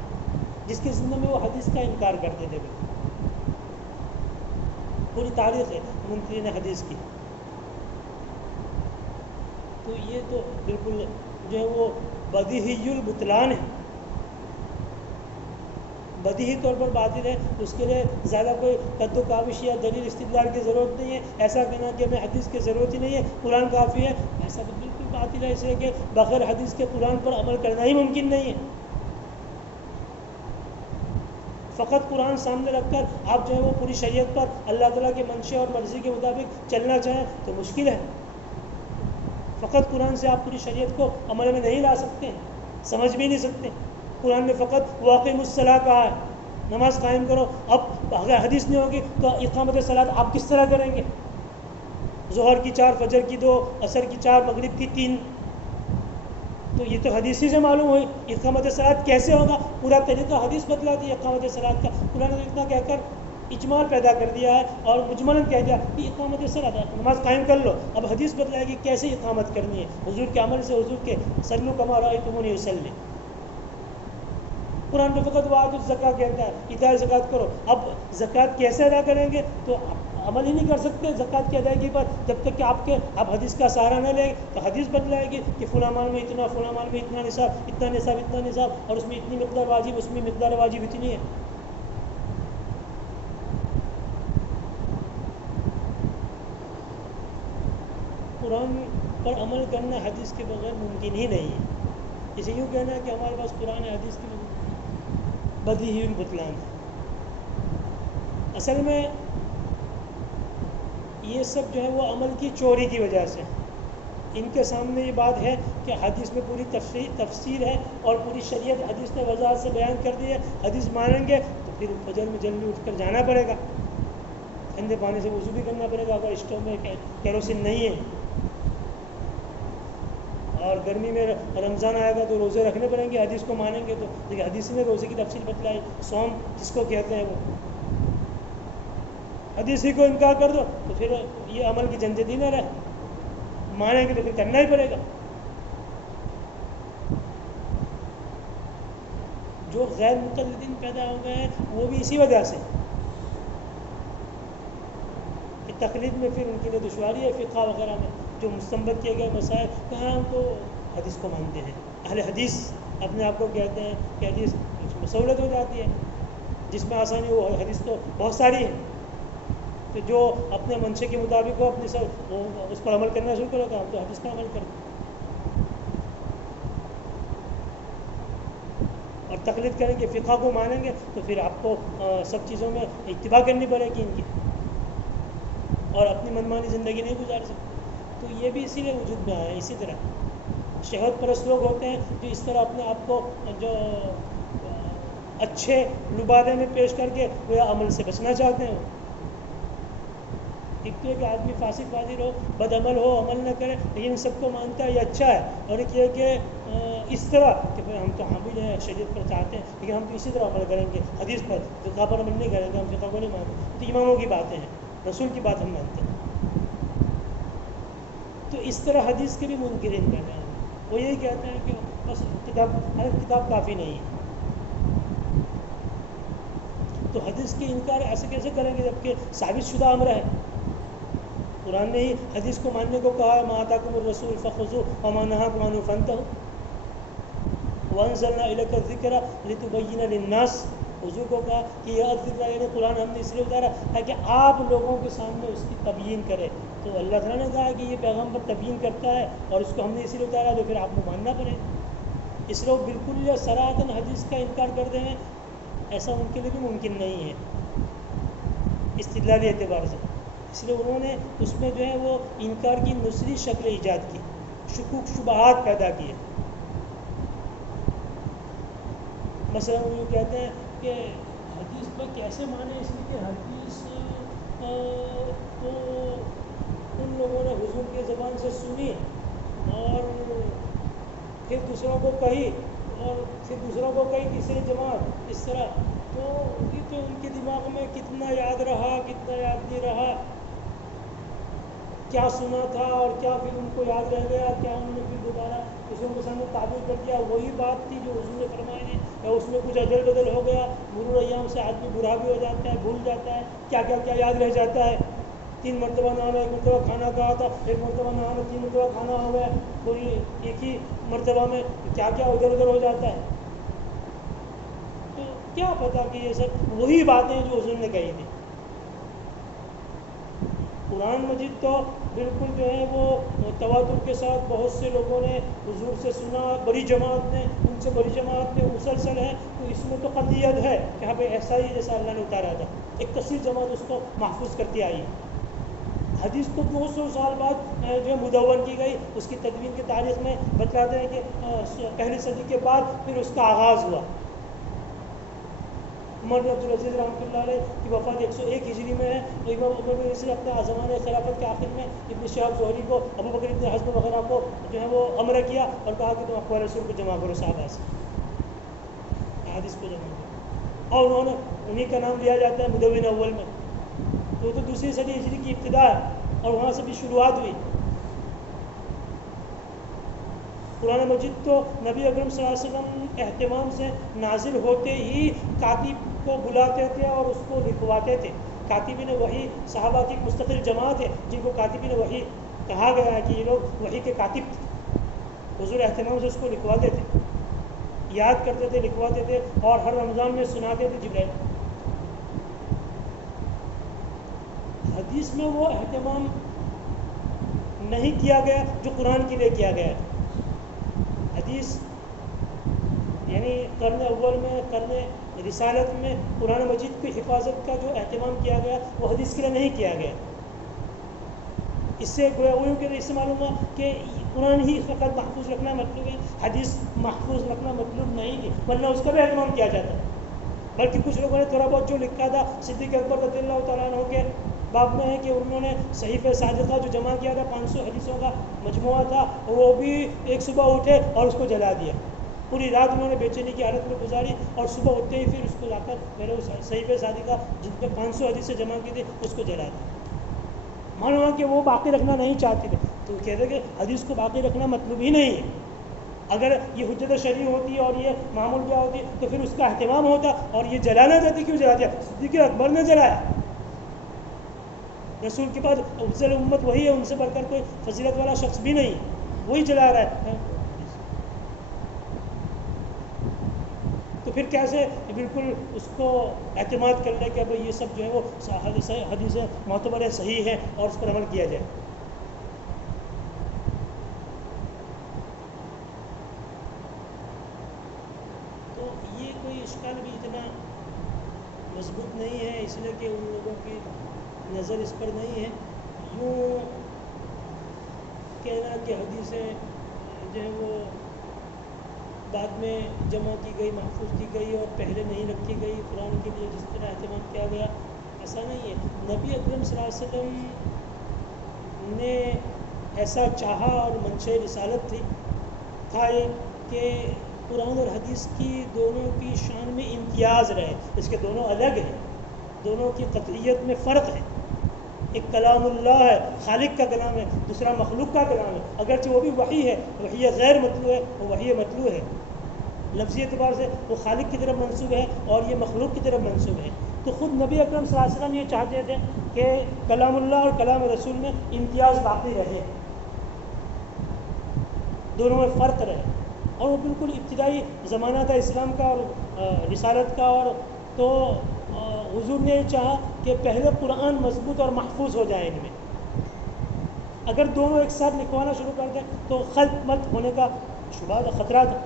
جس کی زندگی میں وہ حدیث کا انکار کرتے تھے۔ پوری تاریخ ہے منکرین حدیث کی۔ تو یہ تو بالکل جو ہے وہ بدیہی البطلان ہے، بدیہی طور پر باطل ہے، اس کے لیے زیادہ کوئی قد و کاوش یا دلیل استدلال کی ضرورت نہیں ہے۔ ایسا کہنا کہ ہمیں حدیث کی ضرورت ہی نہیں ہے، قرآن کافی ہے، ایسا تو بالکل باطل ہے، اس لیے کہ بغیر حدیث کے قرآن پر عمل کرنا ہی ممکن نہیں ہے۔ فقط قرآن سامنے رکھ کر آپ جو ہے وہ پوری شریعت پر اللہ تعالیٰ کے منشے اور مرضی کے مطابق چلنا چاہیں تو مشکل ہے۔ فقط قرآن سے آپ پوری شریعت کو عمل میں نہیں لا سکتے ہیں، سمجھ بھی نہیں سکتے۔ قرآن نے فقط واقعی الصلاۃ کہا ہے، نماز قائم کرو۔ اب اگر حدیث نہیں ہوگی تو اقامت صلاۃ آپ کس طرح کریں گے؟ ظہر کی 4، فجر کی 2، عصر کی 4، مغرب کی 3، تو یہ تو حدیث ہی سے معلوم ہوئی۔ اقامت صلاۃ کیسے ہوگا؟ پورا طریقہ حدیث بتلاتی ہے اقامت صلاۃ کا۔ قرآن نے اتنا کہہ کر اجمال پیدا کر دیا ہے اور مجملاً کہہ دیا کہ اقامت صلاۃ، نماز قائم کر لو۔ اب حدیث بتلائے گی کیسے اقامت کرنی ہے، حضور کے عمل سے، حضور کے صلو کما رأیتمونی اصلی۔ قرآن تو فقط وآتوا الزکوٰۃ کہتا ہے، ایتاء زکوٰۃ کرو۔ اب زکوٰۃ کیسے ادا کریں گے؟ تو عمل ہی نہیں کر سکتے زکوٰۃ کی ادائیگی پر جب تک کہ آپ حدیث کا سہارا نہ لیں۔ تو حدیث بتلائے گی کہ فلاں مال میں اتنا، فلاں مال میں اتنا نصاب، اتنا نصاب، اتنا نصاب، اور اس میں اتنی مقدار واجب، اس میں مقدار واجب اتنی ہے۔ قرآن پر عمل کرنا حدیث کے بغیر ممکن ہی نہیں ہے۔ اسے یوں کہنا ہے کہ ہمارے پاس قرآن حدیث کی بدیہی البطلان ہے۔ اصل میں یہ سب جو ہے وہ عمل کی چوری کی وجہ سے، ان کے سامنے یہ بات ہے کہ حدیث میں پوری تفسیر ہے اور پوری شریعت حدیث نے وضاحت سے بیان کر دی ہے۔ حدیث مانیں گے تو پھر فجر میں جلدی اٹھ کر جانا پڑے گا، ٹھنڈے پانی سے وضو بھی کرنا پڑے گا اگر اسٹوو میں کیروسین نہیں ہے، اور گرمی میں رمضان آئے گا تو روزے رکھنے پڑیں گے حدیث کو مانیں گے تو۔ لیکن حدیث نے روزے کی تفصیل بتلائی، صوم جس کو کہتے ہیں وہ حدیث ہی کو انکار کر دو تو پھر یہ عمل کی جھنجھٹ ہی نہ رہے، مانیں گے تو پھر کرنا ہی پڑے گا۔ جو غیر مقلدین پیدا ہو گئے ہیں وہ بھی اسی وجہ سے کہ تقلید میں پھر ان کے لیے دشواری ہے۔ فقہ وغیرہ میں جو مستنبط کیے گئے مسائل کہاں ہم تو حدیث کو مانتے ہیں، اہل حدیث اپنے آپ کو کہتے ہیں کہ حدیث میں سہولت ہو جاتی ہے، جس میں آسانی وہ حدیث تو بہت ساری ہے، تو جو اپنے منشے کے مطابق ہو اپنے اس پر عمل کرنا شروع کرے گا، ہم تو حدیث پر عمل کرتے ہیں اور تقلید کریں گے، فقہ کو مانیں گے تو پھر آپ کو سب چیزوں میں اتباع کرنی پڑے گی ان کی، اور اپنی منمانی زندگی نہیں گزار سکتے۔ تو یہ بھی اسی لیے وجود میں آیا ہے۔ اسی طرح شہوت پرست لوگ ہوتے ہیں جو اس طرح اپنے آپ کو جو اچھے لبادے میں پیش کر کے وہ عمل سے بچنا چاہتے ہیں۔ ایک تو ہے کہ آدمی فاسق فاجر ہو، بد عمل ہو، عمل نہ کرے، لیکن سب کو مانتا ہے یہ اچھا ہے، اور ایک یہ کہ اس طرح کہ ہم تو حامل ہیں شریعت پر چاہتے ہیں لیکن ہم تو اسی طرح عمل کریں گے، حدیث پر فقہ پر عمل نہیں کریں گے، ہم فقہ کو نہیں مانتے، تو اماموں کی باتیں ہیں، رسول کی بات ہم مانتے ہیں۔ تو اس طرح حدیث کے بھی منکرین کر رہے ہیں۔ وہ یہی کہتے ہیں کہ بس کتاب کافی نہیں ہے. تو حدیث کی انکار ایسے کیسے کریں گے جبکہ ثابت شدہ امر ہے؟ قرآن نے ہی حدیث کو ماننے کو کہا ہے، ما آتاکم الرسول فخذوہ وما نہاکم عنہ فانتہوا وانزلنا الیک الذکر لتبین للناس. حضور کو کہا کہ یہ الذکر یعنی قرآن ہم نے اس لیے اتارا تاکہ آپ لوگوں کے سامنے اس کی تبیین کرے. تو اللہ تعالیٰ نے کہا کہ یہ پیغمبر تبیین کرتا ہے اور اس کو ہم نے اسی لیے اتارا، تو پھر آپ کو ماننا پڑے. اس لیے وہ بالکل صراحتاً حدیث کا انکار کر دیں ایسا ان کے لیے بھی ممکن نہیں ہے استدلالی اعتبار سے. اس لیے انہوں نے اس میں جو ہے وہ انکار کی نصری شکل ایجاد کی، شکوک شبہات پیدا کیے. مثلا وہ یہ کہتے ہیں کہ حدیث پر کیسے مانے، اس لیے کہ حدیث تو ان لوگوں نے حضور کی زبان سے سنی اور پھر دوسروں کو کہی اور پھر دوسروں کو کہی تیسری جماعت اس طرح. تو یہ تو ان کے دماغ میں کتنا یاد رہا کتنا یاد نہیں رہا، کیا سنا تھا اور کیا پھر ان کو یاد رہ گیا، کیا انہوں نے پھر دوبارہ دوسروں کے سامنے تعبیر کر دیا. وہی بات تھی جو حضور نے فرمائی تھی، یا اس میں کچھ ادل بدل ہو گیا. مرور ایام سے آدمی برا بھی ہو جاتا ہے، بھول جاتا ہے، کیا کیا کیا یاد رہ جاتا ہے. 3 مرتبہ نہ آنا، 1 مرتبہ کھانا کہا تھا، 1 مرتبہ نہ آنا، 3 مرتبہ کھانا ہو گیا کوئی ایک ہی مرتبہ میں، کیا کیا ادھر ادھر ہو جاتا ہے. تو کیا پتا کہ یہ سب وہی باتیں جو حضور نے کہی تھی. قرآن مجید تو بالکل جو ہے وہ تواتر کے ساتھ بہت سے لوگوں نے حضور سے سنا، بڑی جماعت نے، ان سے بڑی جماعت میں مسلسل ہے. تو اس میں تو قطعیت ہے کہ ہاں بھائی ایسا ہی جیسا اللہ نے اتارا تھا. ایک کثیر جماعت اس کو محفوظ کرتی آئی. حدیث کو 200 سال بعد جو ہے مدون کی گئی. اس کی تدوین کی تاریخ میں بتلاتے ہیں کہ پہلی صدی کے بعد پھر اس کا آغاز ہوا. عمر بن عبدالعزیز رحمۃ اللہ علیہ کی وفات 101 ہجری میں ہے. تو امام عمر بن عزیز اپنے زمانے خلافت کے آخر میں ابن شہاب زہری کو، ابو بکر ابن حزم وغیرہ کو جو ہے وہ امر کیا اور کہا کہ تم اقوال رسول کو جمع کرو، صحابہ سے حدیث کو جمع کرو. اور انہوں نے انہی کا نام لیا جاتا ہے مدون اول میں. تو دوسری صدی ہجری کی ابتدا ہے اور وہاں سے بھی شروعات ہوئی. قرآن مجید تو نبی اکرم صلی اللہ علیہ وسلم اہتمام سے نازل ہوتے ہی کاتب کو بلاتے تھے اور اس کو لکھواتے تھے. کاتبین وحی صحابہ کی مستقل جماعت ہے جن کو کاتبین وحی کہا گیا ہے کہ یہ لوگ وحی کے کاتب تھے. حضور اہتمام سے اس کو لکھواتے تھے، یاد کرتے تھے، لکھواتے تھے اور ہر رمضان میں سناتے تھے جبرائیل. حدیث میں وہ اہتمام نہیں کیا گیا جو قرآن کے لیے کیا گیا ہے. حدیث یعنی قرن اول میں، قرن رسالت میں قرآن مجید کی حفاظت کا جو اہتمام کیا گیا وہ حدیث کے لیے نہیں کیا گیا. اس سے گویا کہ اس سے معلوم ہوا کہ قرآن ہی فقط محفوظ رکھنا مطلوب ہے، حدیث محفوظ رکھنا مطلوب نہیں ہے، ورنہ اس کا بھی اہتمام کیا جاتا ہے. بلکہ کچھ لوگوں نے تھوڑا بہت جو لکھا تھا، صدیق اکبر رضی اللہ تعالیٰ عنہ کے باب میں ہے کہ انہوں نے صحیفہ صادقہ جو جمع کیا تھا 500 حدیثوں کا مجموعہ تھا، وہ بھی ایک صبح اٹھے اور اس کو جلا دیا. پوری رات انہوں نے بے چینی کی حالت میں گزاری اور صبح اٹھتے ہی پھر اس کو لا کر میرے صحیفہ صادقہ جن پہ 500 حدیثیں جمع کی تھی اس کو جلا دیا. معلوم کہ وہ باقی رکھنا نہیں چاہتے تھے. تو کہتے کہ حدیث کو باقی رکھنا مطلوب ہی نہیں ہے. اگر یہ حجت شرعی ہوتی اور یہ معمول کیا ہوتی تو پھر اس کا اہتمام ہوتا. اور یہ جلانا چاہتے کیوں جلا دیا؟ صدیق اکبر نے جلایا. رسول کے بعد افضل امت وہی ہے، ان سے بڑھ کر کوئی فضیلت والا شخص بھی نہیں، وہی جلا رہا ہے. تو پھر کیسے بالکل اس کو اعتماد کر لے کہ بھائی یہ سب جو ہے وہ حدیث معتبر ہے، صحیح ہے اور اس پر عمل کیا جائے. تو یہ کوئی اشکال بھی اتنا مضبوط نہیں ہے، اس لیے کہ ان لوگوں کی نظر اس پر نہیں ہے. یوں کہنا کہ حدیثیں جو ہے وہ بعد میں جمع کی گئی، محفوظ کی گئی اور پہلے نہیں رکھی گئی قرآن کے لیے جس طرح اہتمام کیا گیا، ایسا نہیں ہے. نبی اکرم صلی اللہ علیہ وسلم نے ایسا چاہا اور منشا رسالت تھا کہ قرآن اور حدیث کی دونوں کی شان میں امتیاز رہے. اس کے دونوں الگ ہیں، دونوں کی قطعیت میں فرق ہے. ایک کلام اللہ ہے، خالق کا کلام ہے، دوسرا مخلوق کا کلام ہے، اگرچہ وہ بھی وحی ہے، وحی غیر مطلوع ہے، وہ وحی مطلوع ہے، لفظی اعتبار سے وہ خالق کی طرف منسوب ہے اور یہ مخلوق کی طرف منسوب ہے۔ تو خود نبی اکرم صلی اللہ علیہ وسلم یہ چاہتے تھے کہ کلام اللہ اور کلام رسول میں امتیاز باقی رہے، دونوں میں فرق رہے، اور وہ بالکل ابتدائی زمانہ تھا اسلام کا اور رسالت کا، اور تو حضور نے یہ چاہا کہ پہلے قرآن مضبوط اور محفوظ ہو جائے ان میں، اگر دونوں ایک ساتھ لکھوانا شروع کر دیں تو خلط مت ہونے کا شبہ تھا، خطرہ تھا۔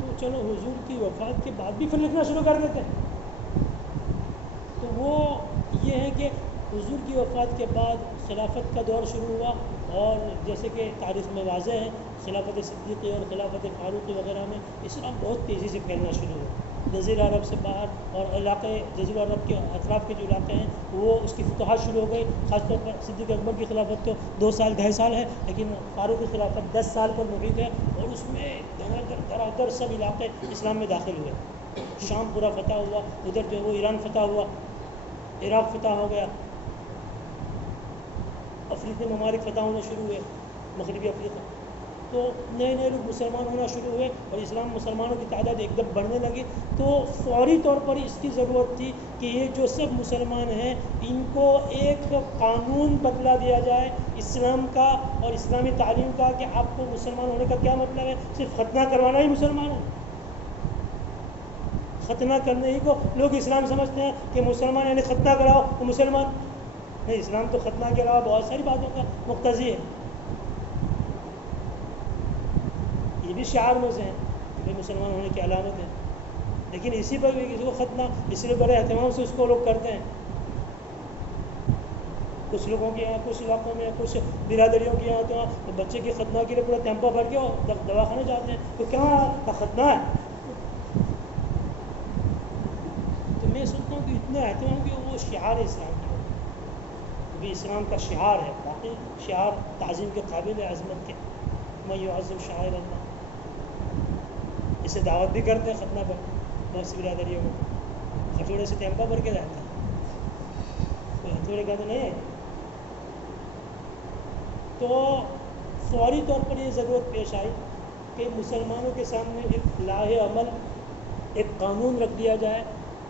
تو چلو حضور کی وفات کے بعد بھی پھر لکھنا شروع کر دیتے ہیں۔ تو وہ یہ ہے کہ حضور کی وفات کے بعد خلافت کا دور شروع ہوا، اور جیسے کہ تاریخ میں واضح ہے خلافت صدیقی اور خلافت فاروقی وغیرہ میں اسلام بہت تیزی سے پھیلنا شروع ہوا، جزیرہ عرب سے باہر اور علاقے جزیرہ عرب کے اطراف کے جو علاقے ہیں وہ اس کی فتوحات شروع ہو گئی۔ خاص طور پر صدیق اکبر کی خلافت تو 2 سال 2.5 سال ہے، لیکن فاروق کی خلافت 10 سال پر محیط ہے، اور اس میں دھڑا سب علاقے اسلام میں داخل ہوئے۔ شام پورا فتح ہوا، ادھر جو وہ ایران فتح ہوا، عراق فتح ہو گیا، افریقی ممالک فتح ہونے شروع ہوئے، مغربی افریقہ، تو نئے نئے لوگ مسلمان ہونا شروع ہوئے اور اسلام مسلمانوں کی تعداد ایک دم بڑھنے لگی۔ تو فوری طور پر اس کی ضرورت تھی کہ یہ جو سب مسلمان ہیں ان کو ایک قانون بدلا دیا جائے اسلام کا اور اسلامی تعلیم کا، کہ آپ کو مسلمان ہونے کا کیا مطلب ہے، صرف ختنہ کروانا ہی مسلمان ہے؟ ختنہ کرنے ہی کو لوگ اسلام سمجھتے ہیں کہ مسلمان یعنی ختنہ کراؤ تو مسلمان نہیں، اسلام تو ختنہ کے علاوہ بہت ساری باتوں کا مقتضی ہے۔ یہ بھی شعار میں سے ہیں کہ مسلمان ہونے کی علامت ہے، لیکن اسی پر بھی کسی کو ختنہ اس لیے بڑے اہتمام سے اس کو لوگ کرتے ہیں۔ کچھ لوگوں کے یہاں کچھ علاقوں میں کچھ برادریوں کے یہاں تو بچے کی ختنہ کے لیے پورا ٹیمپو بھر کے دواخانے جاتے ہیں، تو کیا ختنہ ہے؟ تو میں سنتا ہوں کہ اتنا اہتمام کہ وہ شعار ہے اسلام کی، کیونکہ اسلام کا شعار ہے، باقی شعار تعظیم کے قابل ہے، عظمت کے، میں یعظم شعائر اللہ، اسے دعوت بھی کرتے ہیں ختنہ پر بہت سی برادریوں کو، کھچوڑے سے ٹیمپا بھر کے جاتا ہے، کوئی ہتھوڑے کا تو نہیں ہے۔ تو فوری طور پر یہ ضرورت پیش آئی کہ مسلمانوں کے سامنے ایک لاہ عمل، ایک قانون رکھ دیا جائے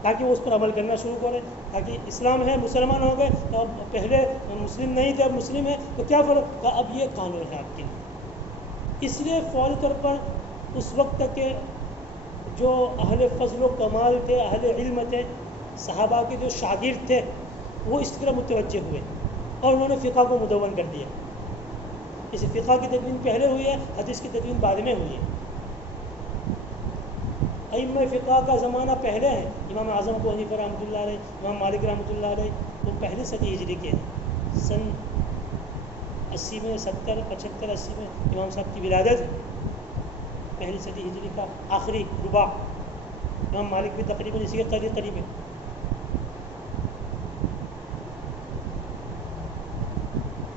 تاکہ وہ اس پر عمل کرنا شروع کریں، تاکہ اسلام ہے، مسلمان ہو گئے، تو اب پہلے مسلم نہیں تھے اب مسلم ہے، تو کیا فرق تھا، اب یہ قانون ہے آپ کے لیے۔ اس لیے فوری طور پر اس وقت تک کہ جو اہل فضل و کمال تھے، اہل علم تھے، صحابہ کے جو شاگرد تھے، وہ اس طرح متوجہ ہوئے اور انہوں نے فقہ کو مدون کر دیا۔ اس فقہ کی تدوین پہلے ہوئی ہے، حدیث کی تدوین بعد میں ہوئی ہے۔ ائمہ فقہ کا زمانہ پہلے ہے، امام اعظم ابو حنیفہ رحمۃ اللہ علیہ، امام مالک رحمۃ اللہ علیہ، وہ پہلی صدی ہجری کے ہیں، سن 80 میں 70 75 80 میں امام صاحب کی ولادت، پہلی صدی ہجری کا آخری رباع، امام مالک بھی تقریباً اسی کے قریب ہے۔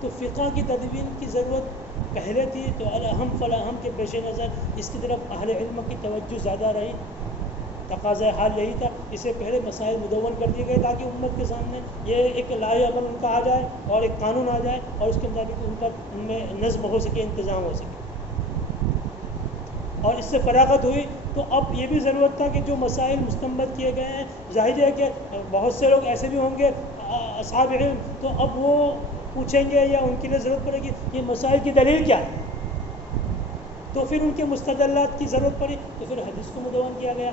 تو فقہ کی تدوین کی ضرورت پہلے تھی، تو الاہم فلاہم کے پیش نظر اس کی طرف اہل علم کی توجہ زیادہ رہی، تقاضۂ حال یہی تھا، اس سے پہلے مسائل مدون کر دیے گئے تاکہ امت کے سامنے یہ ایک لاہ عمل ان کا آ جائے اور ایک قانون آ جائے اور اس کے مطابق ان میں نظم ہو سکے، انتظام ہو سکے۔ اور اس سے فراغت ہوئی تو اب یہ بھی ضرورت تھا کہ جو مسائل مستنبط کیے گئے ہیں، ظاہر ہے کہ بہت سے لوگ ایسے بھی ہوں گے اصحاب علم، تو اب وہ پوچھیں گے یا ان کے لیے ضرورت پڑے گی یہ مسائل کی دلیل کیا ہے، تو پھر ان کے مستدلات کی ضرورت پڑی، تو پھر حدیث کو مدون کیا گیا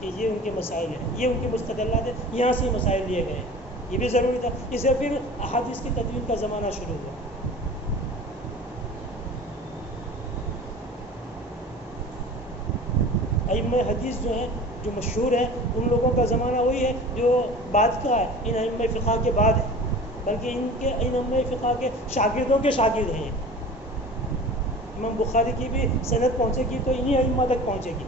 کہ یہ ان کے مسائل ہیں، یہ ان کے مستدلات ہیں، یہاں سے مسائل لیے گئے ہیں، یہ بھی ضروری تھا۔ اسے پھر احادیث کی تدوین کا زمانہ شروع ہوا۔ ائمہ حدیث جو ہیں، جو مشہور ہیں، ان لوگوں کا زمانہ وہی ہے جو بعد کا ہے، ان ائمہ فقہ کے بعد ہے، بلکہ ان ائمہ فقہ کے شاگردوں کے شاگرد ہیں۔ امام بخاری کی بھی سند پہنچے گی تو انہی ائمہ تک پہنچے گی۔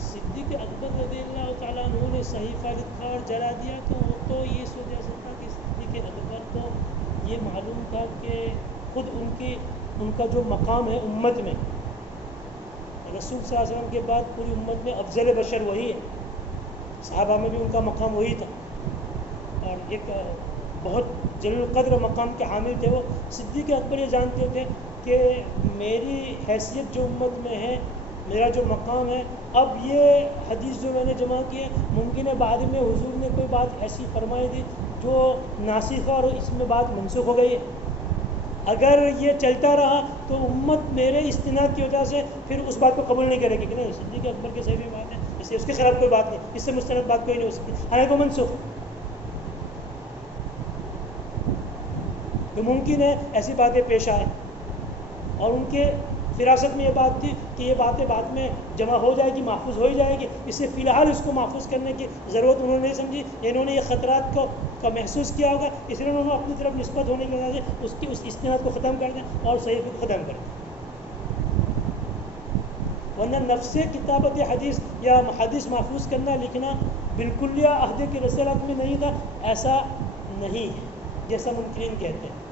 صدیق اکبر رضی اللہ تعالیٰ عنہ نے صحیفہ لکھا اور جلا دیا، تو وہ تو یہ سوچا سکتا کہ صدیق اکبر کو یہ معلوم تھا کہ خود ان کا جو مقام ہے امت میں، رسول صلی اللہ علیہ وسلم کے بعد پوری امت میں افضل بشر وہی ہے، صحابہ میں بھی ان کا مقام وہی تھا، اور ایک بہت جلیل القدر مقام کے حامل تھے وہ۔ صدیق اکبر یہ جانتے تھے کہ میری حیثیت جو امت میں ہے، میرا جو مقام ہے، اب یہ حدیث جو میں نے جمع کی ہے، ممکن ہے بعد میں حضور نے کوئی بات ایسی فرمائی تھی جو ناسخ اور اس میں بات منسوخ ہو گئی ہے، اگر یہ چلتا رہا تو امت میرے استناد کی وجہ سے پھر اس بات کو قبول نہیں کرے گی کہ نہیں صدیق اکبر کی صحیح بات ہے، اس سے اس کے خلاف کوئی بات نہیں، اس سے مستند بات کوئی نہیں ہو سکتی، حالانکہ منسوخ تو ممکن ہے ایسی باتیں پیش آئیں، اور ان کے فراست میں یہ بات تھی کہ یہ باتیں بعد میں جمع ہو جائے گی، محفوظ ہو ہی جائے گی، اس سے فی الحال اس کو محفوظ کرنے کی ضرورت انہوں نے نہیں سمجھی، انہوں نے یہ خطرات کا محسوس کیا ہوگا، اس لیے انہوں نے اپنی طرف نسبت ہونے کی وجہ سے اس استناد کو ختم کر دیں اور صحیح کو ختم کر دیں، ورنہ نفس کتابت حدیث یا حدیث محفوظ کرنا لکھنا بالکل یا عہد کی رسالت میں نہیں تھا، ایسا نہیں ہے جیسا منکرین کہتے ہیں۔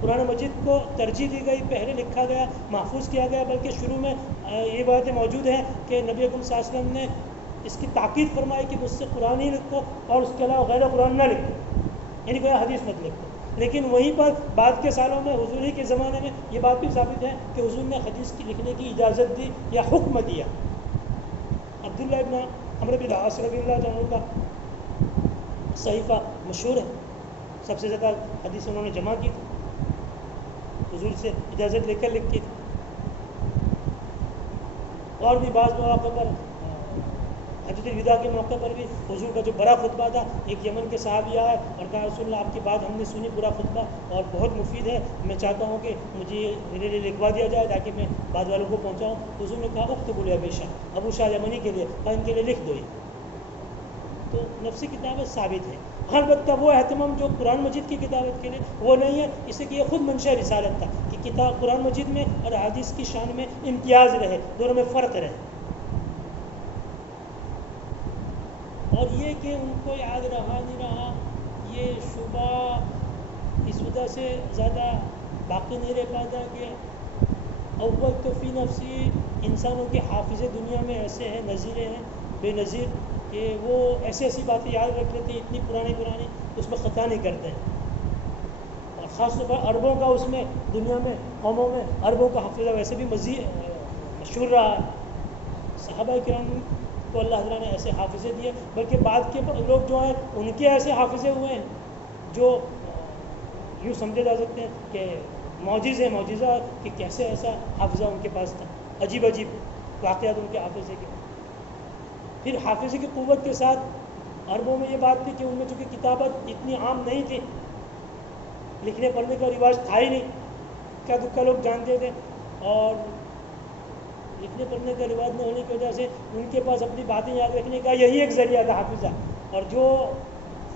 قرآن مجید کو ترجیح دی گئی، پہلے لکھا گیا، محفوظ کیا گیا، بلکہ شروع میں یہ باتیں موجود ہیں کہ نبی اکرم صلی اللہ علیہ وسلم نے اس کی تاکید فرمائی کہ مجھ سے قرآن ہی لکھو اور اس کے علاوہ غیر قرآن نہ لکھو، یعنی کوئی حدیث مت لکھو، لیکن وہیں پر بعد کے سالوں میں حضور ہی کے زمانے میں یہ بات بھی ثابت ہے کہ حضور نے حدیث کی لکھنے کی اجازت دی یا حکم دیا۔ عبداللہ ابن عمرو بن العاص رضی اللہ عنہ کا صحیفہ مشہور ہے، سب سے زیادہ حدیث انہوں نے جمع کی تھی، حضور سے اجازت لے کر لکھی تھی، اور بھی بعض مواقع پر حجۃ الوداع کے موقع پر بھی حضور کا جو بڑا خطبہ تھا، ایک یمن کے صحابی آئے اور کہا رسول اللہ آپ کی بات ہم نے سنی، پورا خطبہ اور بہت مفید ہے، میں چاہتا ہوں کہ مجھے میرے لیے لکھوا دیا جائے تاکہ میں بعد والوں کو پہنچاؤں۔ حضور نے کہا اکتبوا لأبی شاہ، ابو شاہ یمنی کے لیے، اور ان کے لیے لکھ دو یہ۔ تو نفسی کتابت ثابت ہے، البتہ وہ اہتمام جو قرآن مجید کی کتابت کے لیے وہ نہیں ہے، اس لیے کہ یہ خود منشا رسالت تھا کہ کتاب قرآن مجید میں اور حدیث کی شان میں امتیاز رہے، دونوں میں فرق رہے، اور یہ کہ ان کو یاد رہا نہیں رہا یہ شبہ اس وجہ سے زیادہ باقی نہیں رہ پاتا کہ اول تو فی نفسی انسانوں کے حافظ دنیا میں ایسے ہیں، نظیرے ہیں بے نظیر، کہ وہ ایسی باتیں یاد رکھ لیتے ہیں اتنی پرانی اس میں خطا نہیں کرتے ہیں، اور خاص طور پر عربوں کا اس میں دنیا میں قوموں میں عربوں کا حافظہ ویسے بھی مشہور رہا ہے، صحابہ کرام کو اللہ تعالیٰ نے ایسے حافظے دیے، بلکہ بعد کے لوگ جو ہیں ان کے ایسے حافظے ہوئے ہیں جو یوں سمجھے جا سکتے ہیں کہ معجزہ کہ کیسے ایسا حافظہ ان کے پاس تھا، عجیب واقعات ان کے حافظے کے۔ پھر حافظے کی قوت کے ساتھ عربوں میں یہ بات تھی کہ ان میں چونکہ کتابت اتنی عام نہیں تھی، لکھنے پڑھنے کا رواج تھا ہی نہیں، کیا دکا لوگ جانتے تھے، اور لکھنے پڑھنے کا رواج نہ ہونے کی وجہ سے ان کے پاس اپنی باتیں یاد رکھنے کا یہی ایک ذریعہ تھا حافظہ، اور جو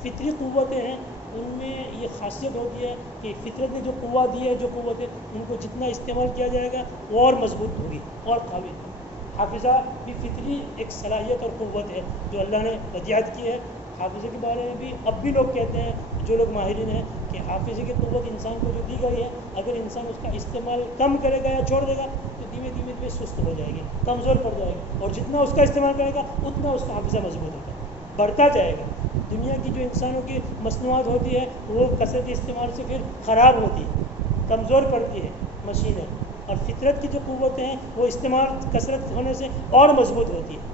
فطری قوتیں ہیں ان میں یہ خاصیت ہوتی ہے کہ فطرت نے جو قوت دی ہے، جو قوتیں ان کو جتنا استعمال کیا جائے گا وہ اور مضبوط ہوگی اور قابل۔ حافظہ بھی فطری ایک صلاحیت اور قوت ہے جو اللہ نے ودیعت کی ہے۔ حافظے کے بارے میں بھی اب بھی لوگ کہتے ہیں، جو لوگ ماہرین ہیں، کہ حافظے کی قوت انسان کو جو دی گئی ہے، اگر انسان اس کا استعمال کم کرے گا یا چھوڑ دے گا تو دھیمے دھیمے سست ہو جائے گی، کمزور پڑ جائے گا، اور جتنا اس کا استعمال کرے گا اتنا اس کا حافظہ مضبوط ہوگا، بڑھتا جائے گا۔ دنیا کی جو انسانوں کی مصنوعات ہوتی ہے وہ کثرت استعمال سے پھر خراب ہوتی ہے، کمزور پڑتی ہے مشینیں، اور فطرت کی جو قوتیں ہیں وہ استعمال کثرت ہونے سے اور مضبوط ہوتی ہے۔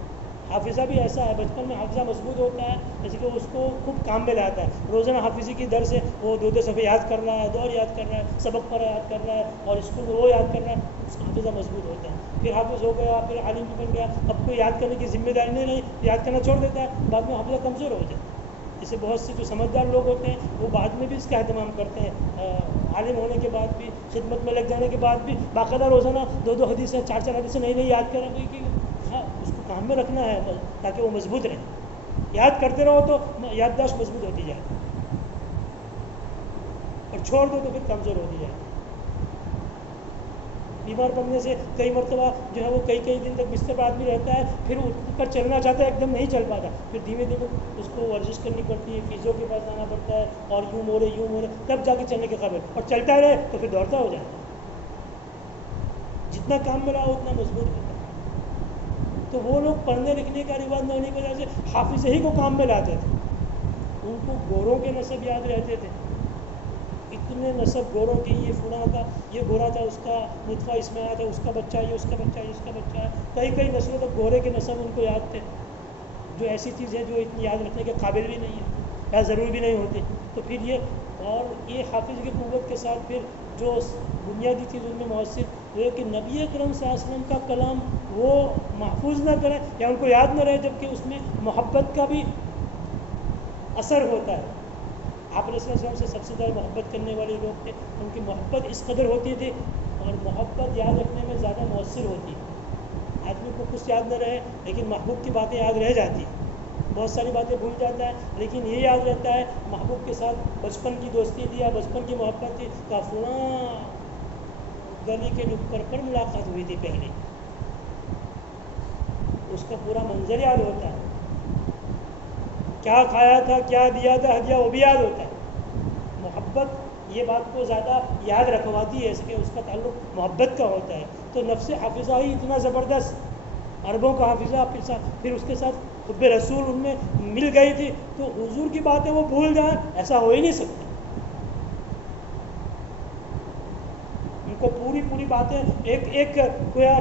حافظہ بھی ایسا ہے، بچپن میں حافظہ مضبوط ہوتا ہے، جیسے کہ اس کو خوب کام میں لاتا ہے، روزانہ حافظے کی در سے وہ 2 صفحے یاد کر رہا ہے، دور یاد کر رہا ہے، سبق پر یاد کر رہا ہے، اور اسکول میں وہ یاد کر رہا ہے، اس کا حافظہ مضبوط ہوتا ہے۔ پھر حافظ ہو گیا، پھر عالم بھی بن گیا، اب کوئی یاد کرنے کی ذمہ داری نہیں رہی، یاد کرنا چھوڑ دیتا ہے، بعد میں حافظہ کمزور ہو جاتا ہے۔ جیسے بہت سے جو سمجھدار لوگ ہوتے ہیں وہ بعد میں بھی اس کا اہتمام کرتے ہیں، عالم ہونے کے بعد بھی، خدمت میں لگ جانے کے بعد بھی باقاعدہ روزانہ 2 حدیثیں 4 حدیثیں نئی یاد کریں، کہ ہاں اس کو کام میں رکھنا ہے تاکہ وہ مضبوط رہے، یاد کرتے رہو تو یادداشت مضبوط ہوتی جائے، اور چھوڑ دو تو پھر کمزور ہوتی جائے۔ بیمار پڑنے سے کئی مرتبہ جو ہے وہ کئی دن تک بستر پر آدمی رہتا ہے، پھر اٹھ کر چلنا چاہتا ہے، ایک دم نہیں چل پاتا، پھر دھیمے دھیمے اس کو ورزش کرنی پڑتی ہے، فیزیو کے پاس جانا پڑتا ہے، اور یوں مورے تب جا کے چلنے کے قابل، اور چلتا رہے تو پھر دوڑتا ہو جائے گا۔ جتنا کام میں رہا اتنا مضبوط ہوتا ہے۔ تو وہ لوگ پڑھنے لکھنے کا رواج نہ ہونے کی وجہ سے حافظ ہی کو کام میں لاتے تھے، ان کو گوروں کے نسب یاد رہتے تھے، اتنے نسب گوروں کے، یہ فلاں کا یہ گورا تھا، اس کا نطفہ اس میں آیا تھا، اس کا بچہ یہ، اس کا بچہ یہ، اس کا بچہ ہے، کئی نسلوں تک گورے کے نسب ان کو یاد تھے، جو ایسی چیز ہے جو اتنی یاد رکھنے کے قابل بھی نہیں ہے یا ضرور بھی نہیں ہوتی۔ تو پھر یہ حافظ کی قوت کے ساتھ پھر جو بنیادی چیز ان میں مؤثر ہوئے کہ نبی اکرم صلی اللہ علیہ وسلم کا کلام وہ محفوظ نہ کرے یا ان کو یاد نہ رہے، جبکہ اس میں محبت کا بھی اثر ہوتا ہے۔ آپ علیہ السلام سے سب سے زیادہ محبت کرنے والے لوگ تھے، ان کی محبت اس قدر ہوتی تھی، اور محبت یاد رکھنے میں زیادہ مؤثر ہوتی ہے۔ آدمی کو کچھ یاد نہ رہے لیکن محبوب کی باتیں یاد رہ جاتی ہیں، بہت ساری باتیں بھول جاتا ہے لیکن یہ یاد رہتا ہے محبوب کے ساتھ بچپن کی دوستی تھی یا بچپن کی محبت تھی، کا فلاں گلی کے نکڑ پر ملاقات ہوئی تھی پہلے، اس کا پورا منظر یاد ہوتا ہے، کیا کھایا تھا، کیا دیا تھا ہدیہ، وہ بھی یاد ہوتا ہے۔ محبت یہ بات کو زیادہ یاد رکھواتی ہے، اس کے اس کا تعلق محبت کا ہوتا ہے۔ تو نفس حافظہ ہی اتنا زبردست، عربوں کا حافظہ، پھر اس کے ساتھ حب رسول ان میں مل گئی تھی، تو حضور کی باتیں وہ بھول جائیں ایسا ہو ہی نہیں سکتا۔ ان کو پوری باتیں ایک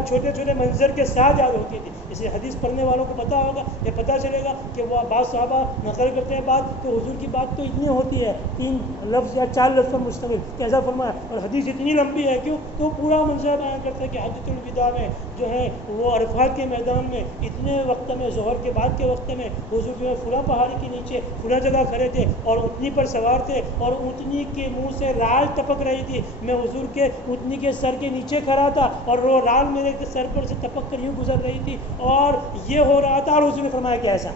چھوٹے چھوٹے منظر کے ساتھ یاد ہوتی تھی۔ اسے حدیث پڑھنے والوں کو پتہ ہوگا، یہ پتہ چلے گا کہ وہ بعض صحابہ نقل کرتے ہیں بات، تو حضور کی بات تو اتنی ہوتی ہے 3 لفظ یا 4 لفظ پر مشتمل، کیسا فرمایا، اور حدیث اتنی لمبی ہے کیوں، تو پورا منظر بیان کرتے ہیں کہ حجۃ الوداع میں جو ہے وہ عرفات کے میدان میں اتنے وقت میں، ظہر کے بعد کے وقت میں، حضور جو ہے فلاں پہاڑی کے نیچے فلاں جگہ کھڑے تھے اور اونٹنی پر سوار تھے، اور اونٹنی کے منہ سے رال ٹپک رہی تھی، میں حضور کے اونٹنی کے سر کے نیچے کھڑا تھا اور وہ رال میرے سر پر سے ٹپک کر یوں گزر رہی تھی اور یہ ہو رہا تھا، اور حضور نے فرمایا کہ ایسا۔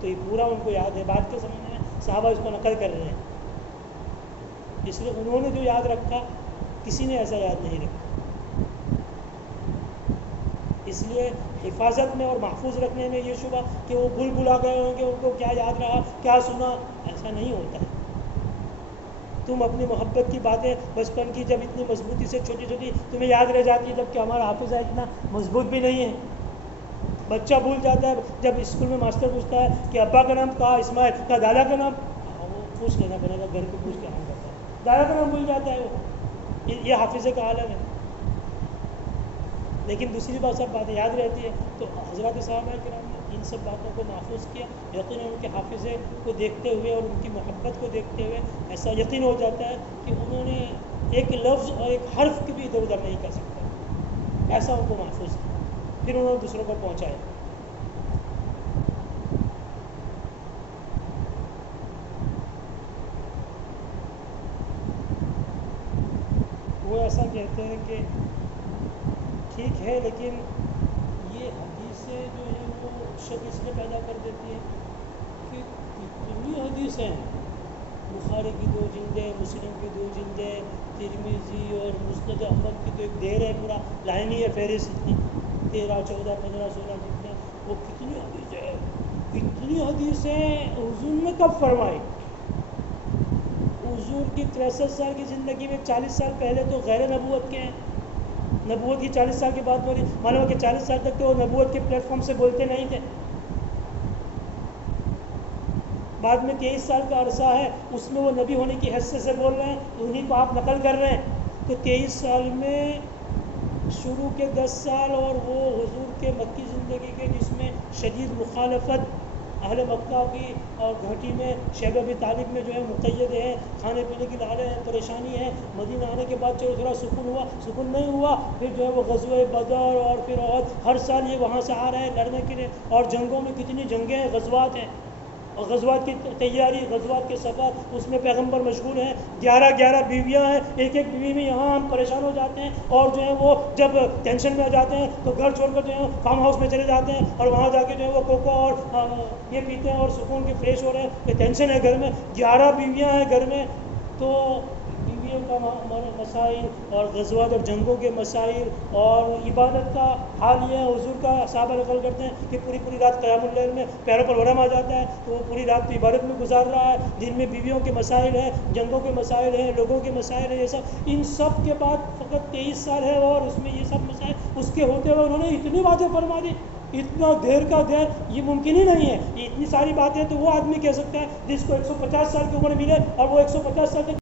تو یہ پورا ان کو یاد ہے، بعد کے زمانے میں صحابہ اس کو نقل کر رہے ہیں، اس لیے انہوں نے جو یاد رکھا کسی نے ایسا یاد نہیں رکھا۔ اس لیے حفاظت میں اور محفوظ رکھنے میں یہ شبہ کہ وہ بھلا گئے ہوں گے، ان کو کیا یاد رہا، کیا سنا، ایسا نہیں ہوتا ہے۔ تم اپنی محبت کی باتیں بچپن کی جب اتنی مضبوطی سے چھوٹی چھوٹی تمہیں یاد رہ جاتی ہے، جبکہ ہمارا حافظہ اتنا مضبوط بھی نہیں ہے۔ بچہ بھول جاتا ہے، جب اسکول میں ماسٹر پوچھتا ہے کہ ابا کا نام کہا، اسماعیل کا، دادا کا نام، وہ پوچھ لینا پڑے گا، گھر پہ پوچھ کے عمل کرتا ہے، دادا کا نام بھول جاتا ہے وہ، یہ حافظے کا عالم ہے۔ لیکن دوسری بات سب باتیں یاد رہتی ہے۔ تو حضرات صحابہ کرام نے ان سب باتوں کو محفوظ کیا، یقیناً ان کے حافظے کو دیکھتے ہوئے اور ان کی محبت کو دیکھتے ہوئے ایسا یقین ہو جاتا ہے کہ انہوں نے ایک لفظ اور ایک حرف کی بھی ادھر ادھر نہیں کر سکتا، ایسا ان کو محفوظ کیا، پھر انہوں نے دوسروں کو پہنچایا۔ وہ ایسا کہتے ہیں کہ ٹھیک ہے، لیکن یہ حدیثیں جو ہیں وہ شک اس لیے پیدا کر دیتی ہیں کہ کتنی حدیثیں ہیں، بخاری کی 2 جلدیں، مسلم کی 2 جلدیں، ترمذی اور مسند احمد کی تو ایک ڈھیر ہے، پورا لائن ہی ہے، فہرست اتنی 13 14 15 16 جلدیں، وہ کتنی حدیثیں ہیں، اتنی حدیثیں حضور نے کب فرمائی؟ حضور کی 63 سال کی زندگی میں 40 سال پہلے تو غیر نبوت کے ہیں، نبوت کی 40 سال کے بعد بولی، معلوم ہے کہ 40 سال تک تو وہ نبوت کے پلیٹ فارم سے بولتے نہیں تھے، بعد میں 23 سال کا عرصہ ہے، اس میں وہ نبی ہونے کی حیثیت سے بول رہے ہیں، انہیں کو آپ نقل کر رہے ہیں۔ تو 23 سال میں شروع کے 10 سال اور وہ حضور کے مکی زندگی کے جس میں شدید مخالفت اہل مکہ کی اور گھاٹی میں شیب ابی طالب میں جو ہے مقید ہے، کھانے پینے کی لالے ہیں، پریشانی ہے، مدینہ آنے کے بعد چلو تھوڑا سکون ہوا، سکون نہیں ہوا، پھر جو ہے وہ غزوہ بدر اور پھر احد، ہر سال یہ وہاں سے آ رہے ہیں لڑنے کے لیے، اور جنگوں میں کتنی جنگیں ہیں، غزوات ہیں، اور غزوات کی تیاری، غزوات کے سفر، اس میں پیغمبر مشغول ہیں، 11 بیویاں ہیں، ایک بیوی میں یہاں ہم پریشان ہو جاتے ہیں، اور جو ہے وہ جب ٹینشن میں آ جاتے ہیں تو گھر چھوڑ کر جو ہے فارم ہاؤس میں چلے جاتے ہیں اور وہاں جا کے جو ہے وہ کوکو اور یہ پیتے ہیں اور سکون کے فریش ہو رہے ہیں، کہ ٹینشن ہے گھر میں، 11 بیویاں ہیں گھر میں، تو بیویاں بیویوں کا مسائل اور غزوات اور جنگوں کے مسائل اور عبادت کا حال یہ ہے. حضور کا صحابہ نقل کرتے ہیں کہ پوری پوری رات قیام اللیل میں پیروں پر ورم آ جاتا ہے تو وہ پوری رات تو عبادت میں گزار رہا ہے. دن میں بیویوں کے مسائل ہیں, جنگوں کے مسائل ہیں, لوگوں کے مسائل ہیں, یہ سب ان سب کے بعد فقط 23 سال ہے اور اس میں یہ سب مسائل اس کے ہوتے ہوئے انہوں نے اتنی باتیں فرما دی. اتنا دیر کا دیر یہ ممکن ہی نہیں ہے. یہ اتنی ساری باتیں تو وہ آدمی کہہ سکتا ہے جس کو 150 سال کی عمر ملے اور وہ 150 سال کے